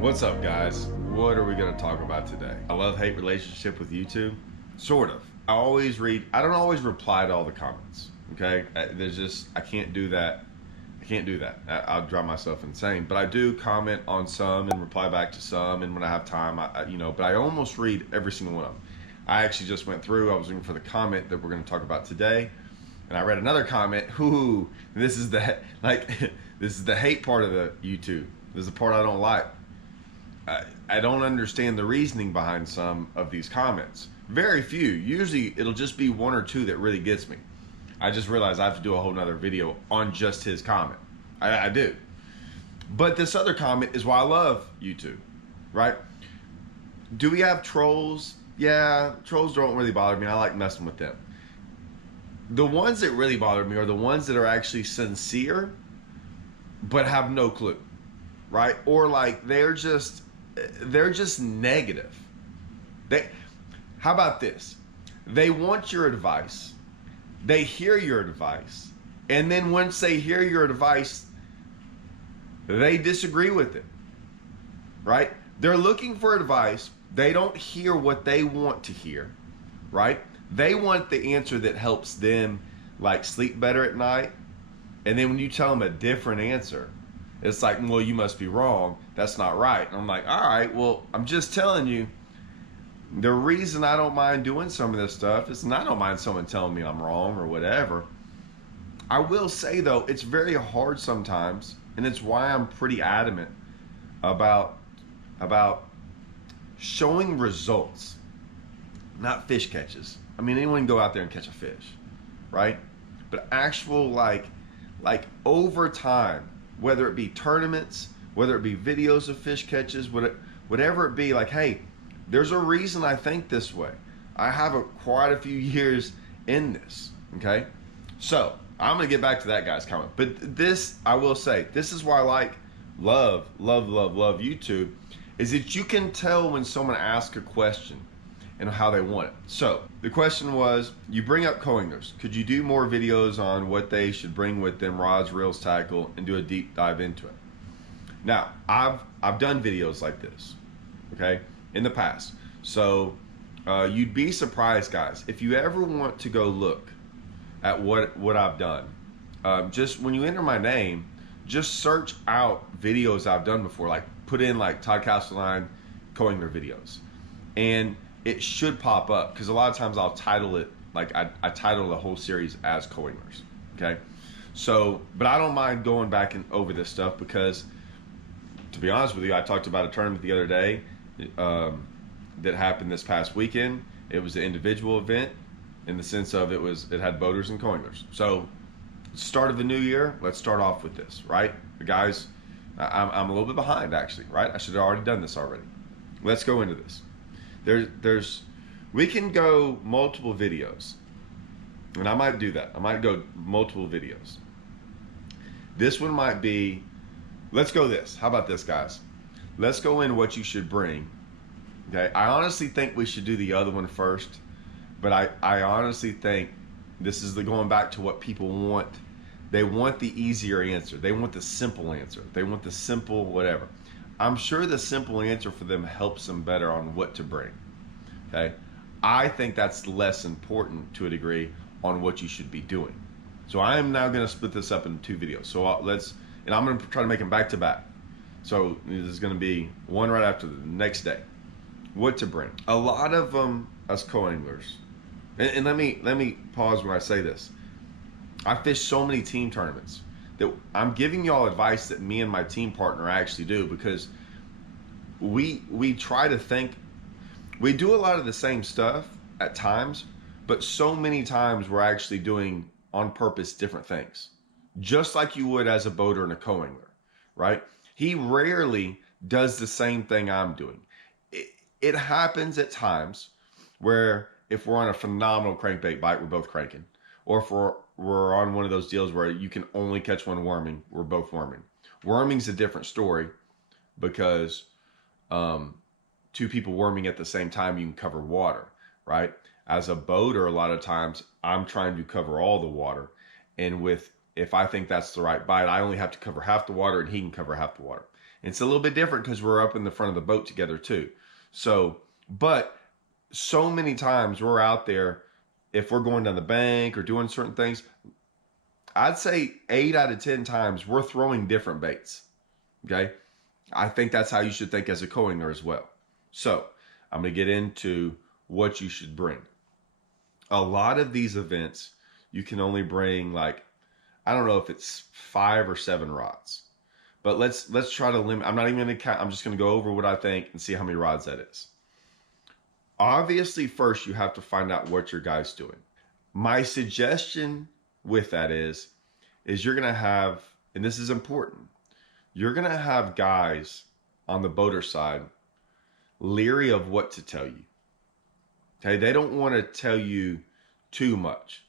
What's up, guys? What are we going to talk about today? A love-hate relationship with YouTube? Sort of. I don't always reply to all the comments, okay? I can't do that. I'll drive myself insane. But I do comment on some and reply back to some, and when I have time, but I almost read every single one of them. I actually just went through, I was looking for the comment that we're going to talk about today, and I read another comment. Ooh, this is the, this is the hate part of the YouTube. This is the part I don't like. I don't understand the reasoning behind some of these comments. Very few. Usually it'll just be one or two that really gets me. I just realized I have to do a whole nother video on just his comment. I do. But this other comment is why I love YouTube, right? Do we have trolls? Yeah, trolls don't really bother me. I like messing with them. The ones that really bother me are the ones that are actually sincere but have no clue, right? Or like they're just negative. How about this? They want your advice. They hear your advice. And then once they hear your advice, they disagree with it, right? They're looking for advice. They don't hear what they want to hear, right? They want the answer that helps them like sleep better at night. And then when you tell them a different answer, it's like, well, you must be wrong. That's not right. And I'm like, all right, well, I'm just telling you, the reason I don't mind doing some of this stuff is I don't mind someone telling me I'm wrong or whatever. I will say, though, it's very hard sometimes, and it's why I'm pretty adamant about showing results, not fish catches. I mean, anyone can go out there and catch a fish, right? But actual, like over time, whether it be tournaments, whether it be videos of fish catches, whatever it be, like, hey, there's a reason I think this way. I have quite a few years in this, okay? So I'm gonna get back to that guy's comment. But this, I will say, this is why I love YouTube, is that you can tell when someone asks a question and how they want it. So the question was, you bring up co-anglers. Could you do more videos on what they should bring with them, rods, reels, tackle, and do a deep dive into it? Now, I've done videos like this, okay, in the past. So you'd be surprised, guys, if you ever want to go look at what I've done. Just when you enter my name, just search out videos I've done before, like put in like Todd Castelline co-angler videos, and it should pop up, because a lot of times I'll title it, like I title the whole series as co-anglers, okay? So, but I don't mind going back and over this stuff, because to be honest with you, I talked about a tournament the other day that happened this past weekend. It was an individual event in the sense of it had boaters and co-anglers. So, start of the new year, let's start off with this, right? The guys, I'm a little bit behind actually, right? I should have already done this already. Let's go into this. We can go multiple videos, and I might do that. I might go multiple videos. This one might be, let's go this. How about this, guys? Let's go in what you should bring. Okay, I honestly think we should do the other one first, but I honestly think this is going back to what people want. They want the easier answer. They want the simple answer. They want the simple whatever. I'm sure the simple answer for them helps them better on what to bring, okay? I think that's less important to a degree on what you should be doing. So I am now gonna split this up into two videos. So and I'm gonna try to make them back to back. So this is gonna be one right after the next day. What to bring. A lot of them, us co-anglers, and let me pause when I say this. I fish so many team tournaments that I'm giving y'all advice that me and my team partner actually do, because we try to think, we do a lot of the same stuff at times, but so many times we're actually doing on purpose different things, just like you would as a boater and a co-angler, right? He rarely does the same thing I'm doing. It happens at times where if we're on a phenomenal crankbait bite, we're both cranking, or if we're on one of those deals where you can only catch one worming, we're both worming. Worming's a different story, because two people worming at the same time, you can cover water, right? As a boater, a lot of times I'm trying to cover all the water, and if I think that's the right bite, I only have to cover half the water and he can cover half the water. It's a little bit different because we're up in the front of the boat together too. So, but so many times we're out there, if we're going down the bank or doing certain things, I'd say 8 out of 10 times we're throwing different baits. Okay. I think that's how you should think as a co-angler as well. So I'm going to get into what you should bring. A lot of these events, you can only bring like, I don't know if it's 5 or 7 rods, but let's try to limit. I'm not even going to count. I'm just going to go over what I think and see how many rods that is. Obviously, first you have to find out what your guy's doing. My suggestion with that is you're going to have, and this is important, you're going to have guys on the boater side leery of what to tell you. Okay, they don't want to tell you too much.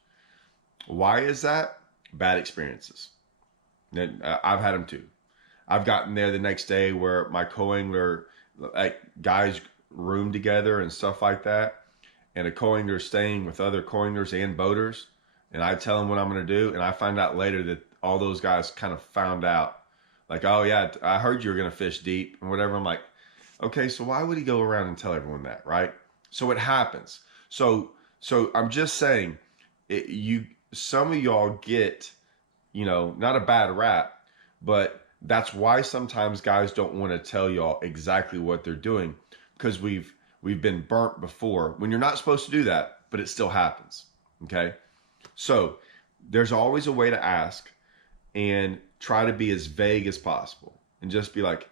Why is that? Bad experiences. I've had them too. I've gotten there the next day where my co-angler, like guys room together and stuff like that, and a co-angler is staying with other co-anglers and boaters, and I tell them what I'm going to do, and I find out later that all those guys kind of found out, like, oh yeah, I heard you were going to fish deep and whatever. I'm like, okay, so why would he go around and tell everyone that, right? So it happens. So I'm just saying, some of y'all get, not a bad rap, but that's why sometimes guys don't want to tell y'all exactly what they're doing, because we've been burnt before when you're not supposed to do that, but it still happens. Okay. So there's always a way to ask and try to be as vague as possible and just be like,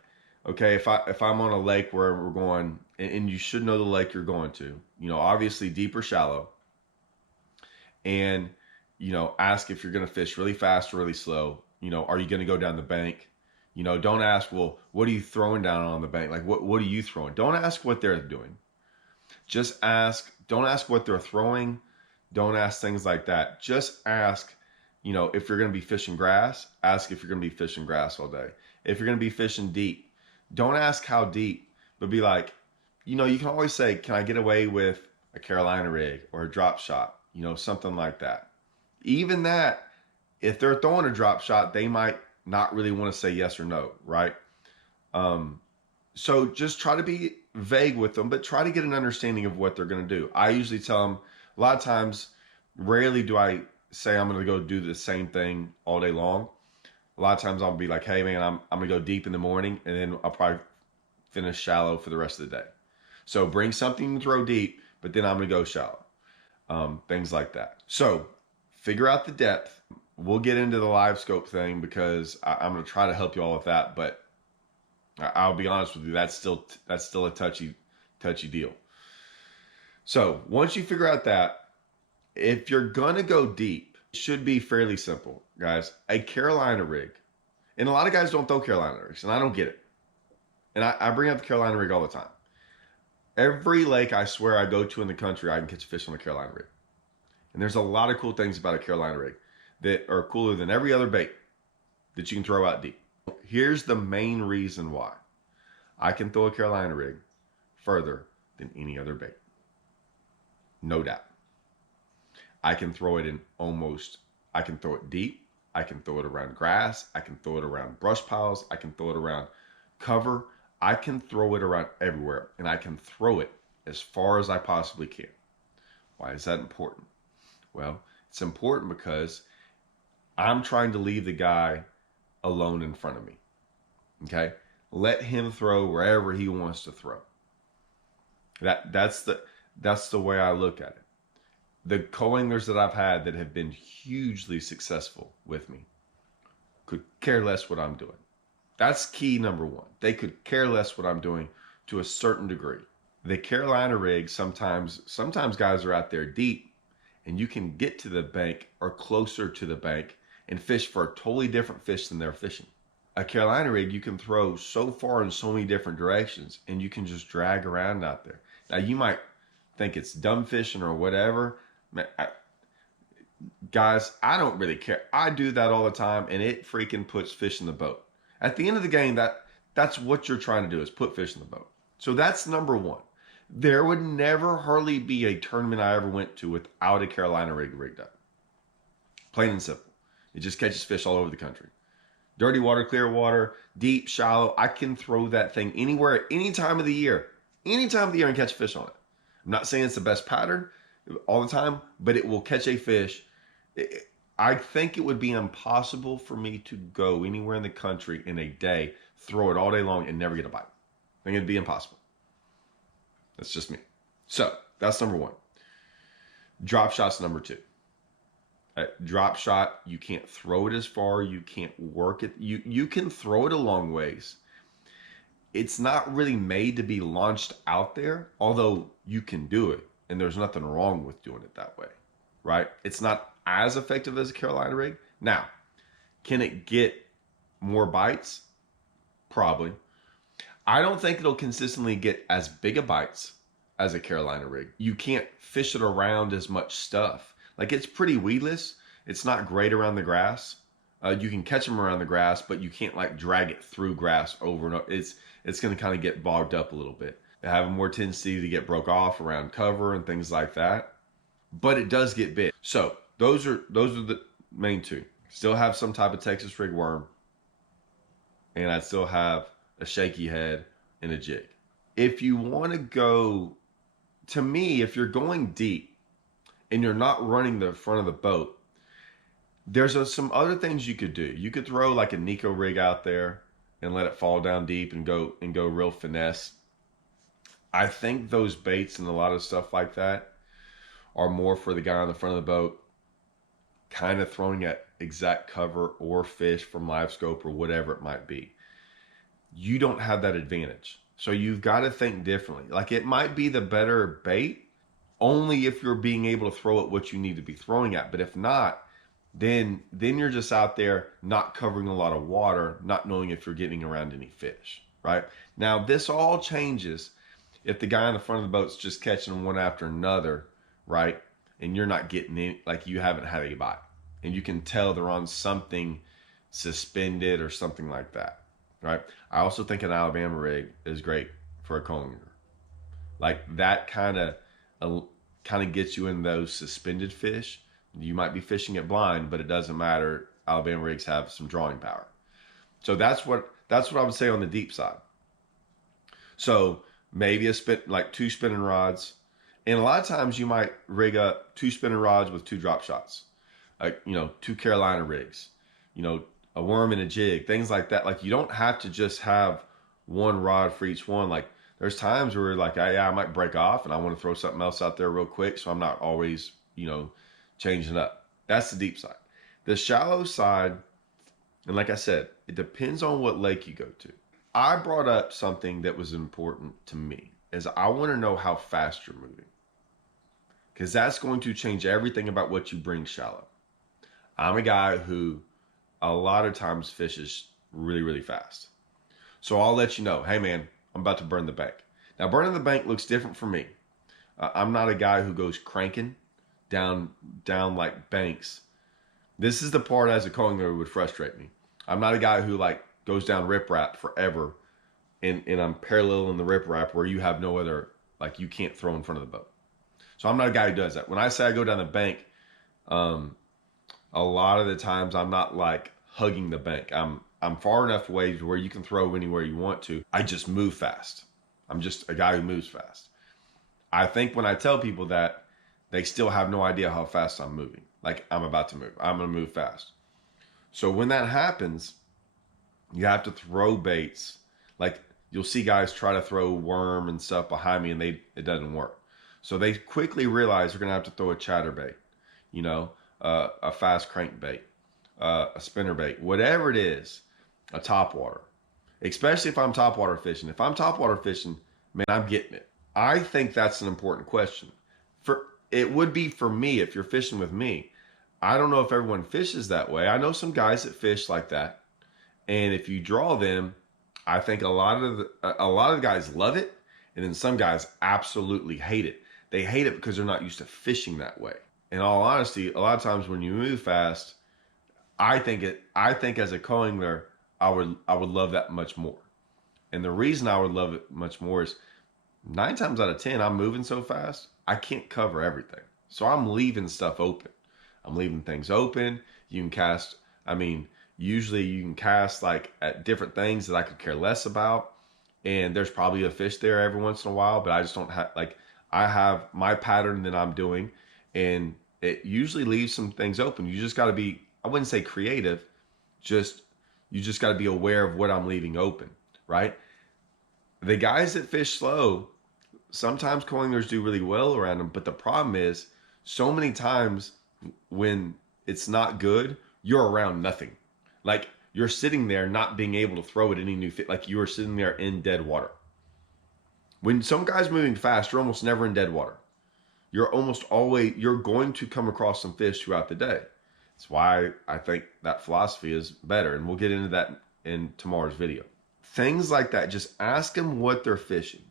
okay, if I'm on a lake where we're going, and you should know the lake you're going to, obviously deep or shallow, and, ask if you're going to fish really fast or really slow. Are you going to go down the bank? Don't ask, well, what are you throwing down on the bank? Like, what are you throwing? Don't ask what they're doing. Just ask, don't ask what they're throwing. Don't ask things like that. Just ask, if you're going to be fishing grass, ask if you're going to be fishing grass all day. If you're going to be fishing deep, don't ask how deep, but be like, you can always say, can I get away with a Carolina rig or a drop shot? Something like that. Even that, if they're throwing a drop shot, they might not really want to say yes or no, right? So just try to be vague with them, but try to get an understanding of what they're going to do. I usually tell them, a lot of times, rarely do I say I'm going to go do the same thing all day long. A lot of times I'll be like, hey man, I'm going to go deep in the morning, and then I'll probably finish shallow for the rest of the day. So bring something to throw deep, but then I'm going to go shallow. Things like that. So figure out the depth. We'll get into the live scope thing because I'm going to try to help you all with that, but I'll be honest with you, that's still a touchy deal. So once you figure out that, if you're going to go deep, it should be fairly simple, guys. A Carolina rig, and a lot of guys don't throw Carolina rigs, and I don't get it. And I bring up the Carolina rig all the time. Every lake I swear I go to in the country, I can catch a fish on a Carolina rig. And there's a lot of cool things about a Carolina rig that are cooler than every other bait that you can throw out deep. Here's the main reason why I can throw a Carolina rig further than any other bait. No doubt. I can throw it I can throw it deep. I can throw it around grass. I can throw it around brush piles. I can throw it around cover. I can throw it around everywhere, and I can throw it as far as I possibly can. Why is that important? Well, it's important because I'm trying to leave the guy alone in front of me. Okay? Let him throw wherever he wants to throw. That's the way I look at it. The co-anglers that I've had that have been hugely successful with me could care less what I'm doing. That's key number one. They could care less what I'm doing to a certain degree. The Carolina rig, sometimes guys are out there deep, and you can get to the bank or closer to the bank and fish for a totally different fish than they're fishing. A Carolina rig, you can throw so far in so many different directions, and you can just drag around out there. Now, you might think it's dumb fishing or whatever. Man, guys, I don't really care. I do that all the time, and it freaking puts fish in the boat. At the end of the game, that's what you're trying to do, is put fish in the boat. So that's number one. There would never hardly be a tournament I ever went to without a Carolina rig rigged up. Plain and simple. It just catches fish all over the country. Dirty water, clear water, deep, shallow. I can throw that thing anywhere at any time of the year. Any time of the year and catch fish on it. I'm not saying it's the best pattern all the time, but it will catch a fish. I think it would be impossible for me to go anywhere in the country in a day, throw it all day long, and never get a bite. I think it'd be impossible. That's just me. So that's number one. Drop shot's number two. Drop shot, you can't throw it as far. You can't work it. You can throw it a long ways. It's not really made to be launched out there, although you can do it. And there's nothing wrong with doing it that way, right? It's not as effective as a Carolina rig. Now, can it get more bites? Probably. I don't think it'll consistently get as big a bites as a Carolina rig. You can't fish it around as much stuff. Like, it's pretty weedless. It's not great around the grass. You can catch them around the grass, but you can't like drag it through grass over and over. It's going to kind of get bogged up a little bit. They have a more tendency to get broke off around cover and things like that. But it does get big. So those are the main two. Still have some type of Texas rig worm, and I still have a shaky head and a jig. If you want to go, to me, if you're going deep and you're not running the front of the boat, there's some other things you could do. You could throw like a Nico rig out there and let it fall down deep and go real finesse. I think those baits and a lot of stuff like that are more for the guy on the front of the boat, kind of throwing at exact cover or fish from live scope or whatever it might be. You don't have that advantage. So you've got to think differently. Like, it might be the better bait only if you're being able to throw at what you need to be throwing at. But if not, then you're just out there not covering a lot of water, not knowing if you're getting around any fish, right? Now, this all changes if the guy on the front of the boat's just catching them one after another, right? And you're not getting any, like, you haven't had a bite. And you can tell they're on something suspended or something like that, right? I also think an Alabama rig is great for a co-angler. Like, that kind of gets you in those suspended fish. You might be fishing it blind, but it doesn't matter. Alabama rigs have some drawing power. So that's what I would say on the deep side. So maybe like 2 spinning rods. And a lot of times you might rig up 2 spinning rods with 2 drop shots. Like, 2 Carolina rigs, a worm and a jig, things like that. Like, you don't have to just have one rod for each one. Like, there's times where like, I might break off and I want to throw something else out there real quick. So I'm not always, changing up. That's the deep side. The shallow side, and like I said, it depends on what lake you go to. I brought up something that was important to me, is I want to know how fast you're moving. Because that's going to change everything about what you bring shallow. I'm a guy who a lot of times fishes really, really fast. So I'll let you know, hey man, I'm about to burn the bank. Now, burning the bank looks different for me. I'm not a guy who goes cranking down like banks. This is the part as a co-angler would frustrate me. I'm not a guy who like goes down riprap forever and I'm paralleling the riprap where you have no other, like, you can't throw in front of the boat. So I'm not a guy who does that. When I say I go down the bank, a lot of the times I'm not like hugging the bank. I'm far enough away to where you can throw anywhere you want to. I just move fast. I'm just a guy who moves fast. I think when I tell people that, they still have no idea how fast I'm moving. Like, I'm about to move. I'm going to move fast. So when that happens, you have to throw baits. Like, you'll see guys try to throw worm and stuff behind me and it doesn't work. So they quickly realize they're going to have to throw a chatterbait, a fast crankbait, a spinnerbait, whatever it is, a topwater. Especially if I'm topwater fishing. If I'm topwater fishing, man, I'm getting it. I think that's an important question. It would be for me if you're fishing with me. I don't know if everyone fishes that way. I know some guys that fish like that. And if you draw them, I think a lot of the guys love it. And then some guys absolutely hate it. They hate it because they're not used to fishing that way. In all honesty, a lot of times when you move fast, I think as a co-angler, I would love that much more. And the reason I would love it much more is 9 times out of 10, I'm moving so fast, I can't cover everything. So I'm leaving stuff open. I'm leaving things open. You can cast, Usually you can cast like at different things that I could care less about. And there's probably a fish there every once in a while, but I just don't have like, I have my pattern that I'm doing, and it usually leaves some things open. You just got to be, I wouldn't say creative, just, you just got to be aware of what I'm leaving open, right? The guys that fish slow, sometimes co-anglers do really well around them, but the problem is so many times when it's not good, you're around nothing. Like you're sitting there not being able to throw at any new fish. Like you are sitting there in dead water. When some guy's moving fast, you're almost never in dead water. You're almost always, you're going to come across some fish throughout the day. That's why I think that philosophy is better. And we'll get into that in tomorrow's video. Things like that, just ask them what they're fishing,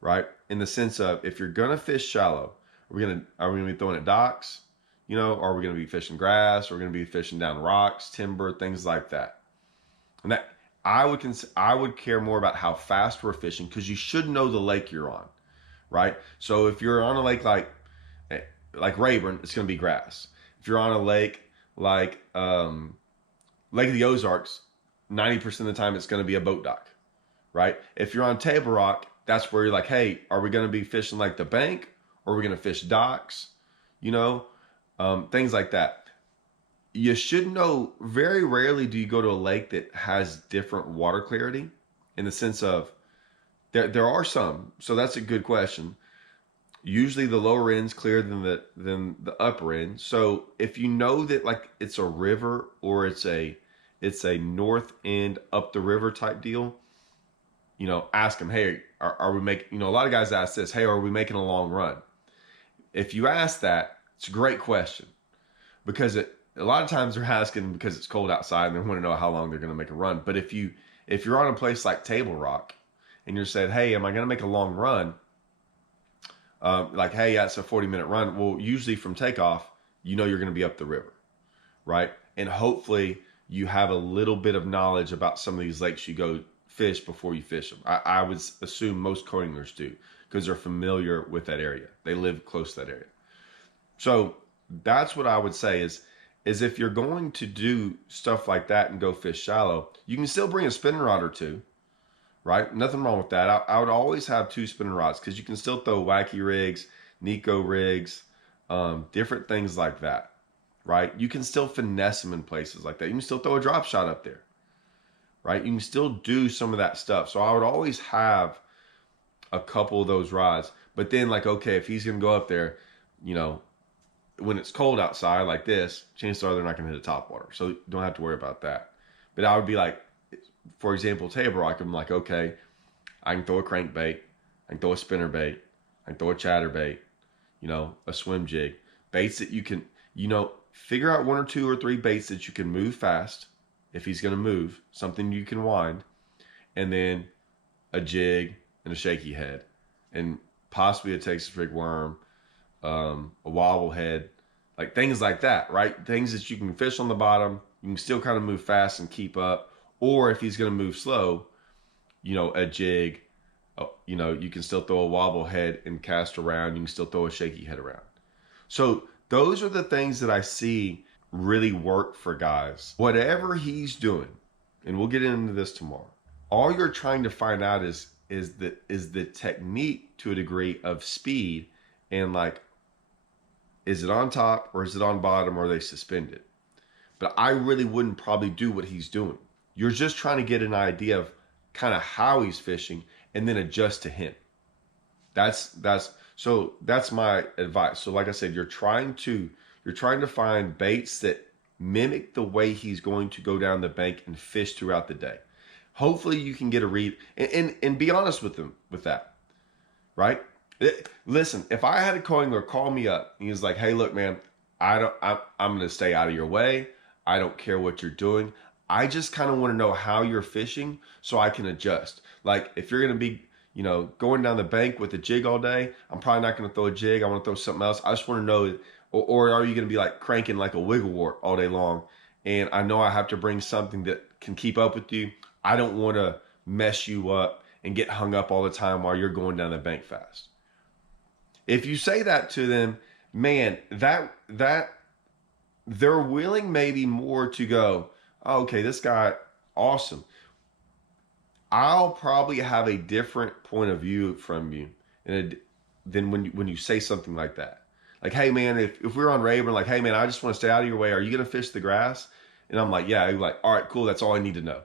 right? In the sense of, if you're going to fish shallow, are we going to be throwing at docks? You know, are we going to be fishing grass? Are we going to be fishing down rocks, timber, things like that? And that I would care more about how fast we're fishing, because you should know the lake you're on, right? So if you're on a lake like Rayburn, it's going to be grass. If you're on a lake like Lake of the Ozarks, 90% of the time it's going to be a boat dock, right? If you're on Table Rock, that's where you're like, hey, are we going to be fishing like the bank, or are we going to fish docks? You know, things like that. You should know, very rarely do you go to a lake that has different water clarity, in the sense of, there are some. So that's a good question. Usually the lower end's clearer than the upper end. So if you know that like it's a river, or it's a north end up the river type deal, you know, ask them, hey, are we making, you know, a lot of guys ask this, hey, are we making a long run? If you ask that, it's a great question, because a lot of times they're asking because it's cold outside and they want to know how long they're going to make a run. But if you're on a place like Table Rock and you're saying, hey, am I going to make a long run? Like, hey, yeah, it's a 40-minute run. Well, usually from takeoff, you know you're going to be up the river, right? And hopefully you have a little bit of knowledge about some of these lakes you go fish before you fish them. I would assume most co-anglers do, because they're familiar with that area. They live close to that area. So that's what I would say is if you're going to do stuff like that and go fish shallow, you can still bring a spinning rod or two, right? Nothing wrong with that. I would always have 2 spinning rods, because you can still throw wacky rigs, Nico rigs, different things like that, right? You can still finesse them in places like that. You can still throw a drop shot up there, right? You can still do some of that stuff. So I would always have a couple of those rods. But then, like, okay, if he's going to go up there, you know, when it's cold outside like this, chances are they're not going to hit a top water. So you don't have to worry about that. But I would be like, for example, Table Rock, I'm like, okay, I can throw a crankbait, I can throw a spinner bait, I can throw a chatterbait, you know, a swim jig. Baits that you can, you know, figure out 1 or 2 or 3 baits that you can move fast, if he's going to move, something you can wind, and then a jig and a shaky head, and possibly a Texas rig worm, a wobble head, like things like that, right? Things that you can fish on the bottom, you can still kind of move fast and keep up. Or if he's going to move slow, you know, a jig, you know, you can still throw a wobble head and cast around. You can still throw a shaky head around. So those are the things that I see really work for guys. Whatever he's doing, and we'll get into this tomorrow, all you're trying to find out is the technique to a degree of speed, and like, is it on top or is it on bottom, or are they suspended? But I really wouldn't probably do what he's doing. You're just trying to get an idea of kind of how he's fishing and then adjust to him. That's my advice. So like I said, you're trying to find baits that mimic the way he's going to go down the bank and fish throughout the day. Hopefully you can get a read and be honest with him with that, right? Listen, if I had a co-angler call me up and he's like, hey, look, man, I'm going to stay out of your way. I don't care what you're doing. I just kind of want to know how you're fishing so I can adjust. Like if you're going to be, you know, going down the bank with a jig all day, I'm probably not going to throw a jig. I want to throw something else. I just want to know, or are you going to be like cranking like a wiggle wart all day long? And I know I have to bring something that can keep up with you. I don't want to mess you up and get hung up all the time while you're going down the bank fast. If you say that to them, man, that they're willing maybe more to go, oh, okay, this guy, awesome. I'll probably have a different point of view from you than when you say something like that. Like, hey man, if we're on Rayburn, like, hey man, I just want to stay out of your way. Are you gonna fish the grass? And I'm like, yeah. You're like, all right, cool. That's all I need to know,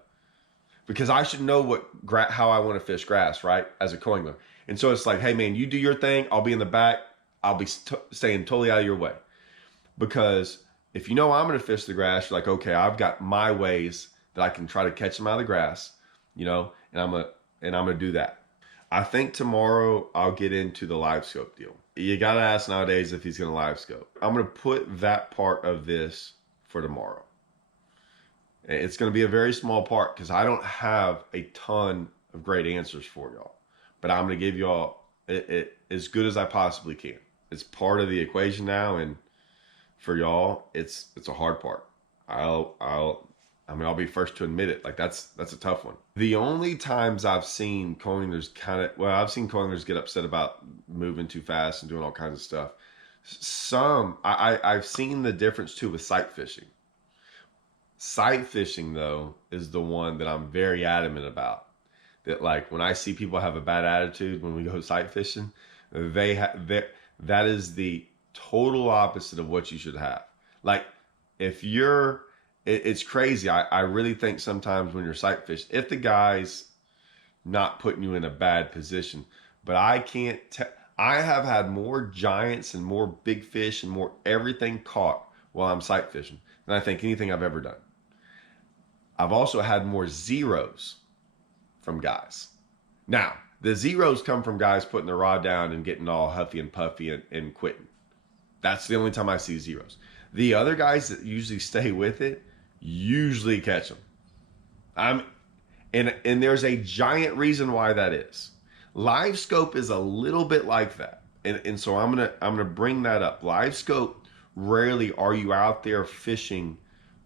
because I should know how I want to fish grass, right? As a co-angler. And so it's like, hey man, you do your thing. I'll be in the back. I'll be staying totally out of your way, because if you know I'm gonna fish the grass, you're like, okay, I've got my ways that I can try to catch them out of the grass, and I'm gonna do that. I think tomorrow I'll get into the live scope deal. You gotta ask nowadays if he's gonna live scope. I'm gonna put that part of this for tomorrow. It's gonna be a very small part because I don't have a ton of great answers for y'all, but I'm gonna give y'all it as good as I possibly can. It's part of the equation now, and for y'all, it's a hard part. I'll be first to admit it. Like that's a tough one. The only times I've seen co-anglers I've seen co-anglers get upset about moving too fast and doing all kinds of stuff. I've seen the difference too with sight fishing. Sight fishing though is the one that I'm very adamant about. That like when I see people have a bad attitude when we go sight fishing, that is the total opposite of what you should have. Like if you're it's crazy. I really think sometimes when you're sight fishing, if the guy's not putting you in a bad position, but I have had more giants and more big fish and more everything caught while I'm sight fishing than I think anything I've ever done. I've also had more zeros from guys. Now, the zeros come from guys putting the rod down and getting all huffy and puffy and quitting. That's the only time I see zeros. The other guys that usually stay with it usually catch them. And there's a giant reason why that is. Live scope is a little bit like that. And so I'm gonna bring that up. Live scope, rarely are you out there fishing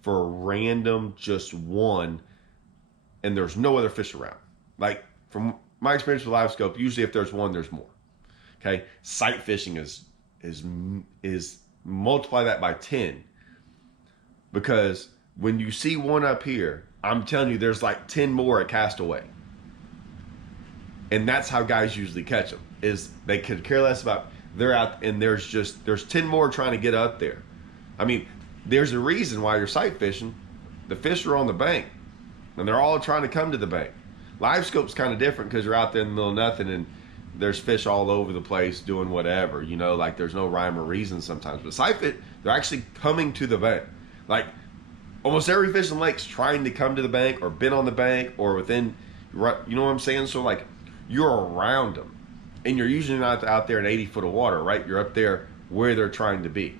for a random just one and there's no other fish around. Like from my experience with live scope, usually if there's one, there's more. Okay. Sight fishing is multiply that by 10, because when you see one up here, I'm telling you, there's like 10 more at Castaway. And that's how guys usually catch them, is they could care less about, they're out and there's 10 more trying to get up there. I mean, there's a reason why you're sight fishing. The fish are on the bank and they're all trying to come to the bank. Live scope's kind of different because you're out there in the middle of nothing and there's fish all over the place doing whatever, like there's no rhyme or reason sometimes. But sight fish, they're actually coming to the bank. Like almost every fish in the lake's trying to come to the bank or been on the bank or within, you know what I'm saying? So like you're around them and you're usually not out there in 80 foot of water, right? You're up there where they're trying to be.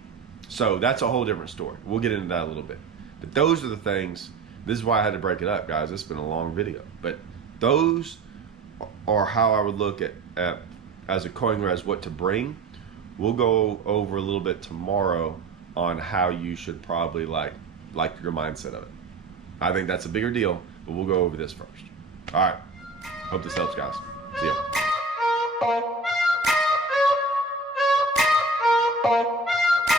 So that's a whole different story. We'll get into that a little bit. But those are the things, this is why I had to break it up, guys. It's been a long video. But those are how I would look at as a co-angler as what to bring. We'll go over a little bit tomorrow on how you should probably like your mindset of it. I think that's a bigger deal, but we'll go over this first. All right. Hope this helps, guys. See ya.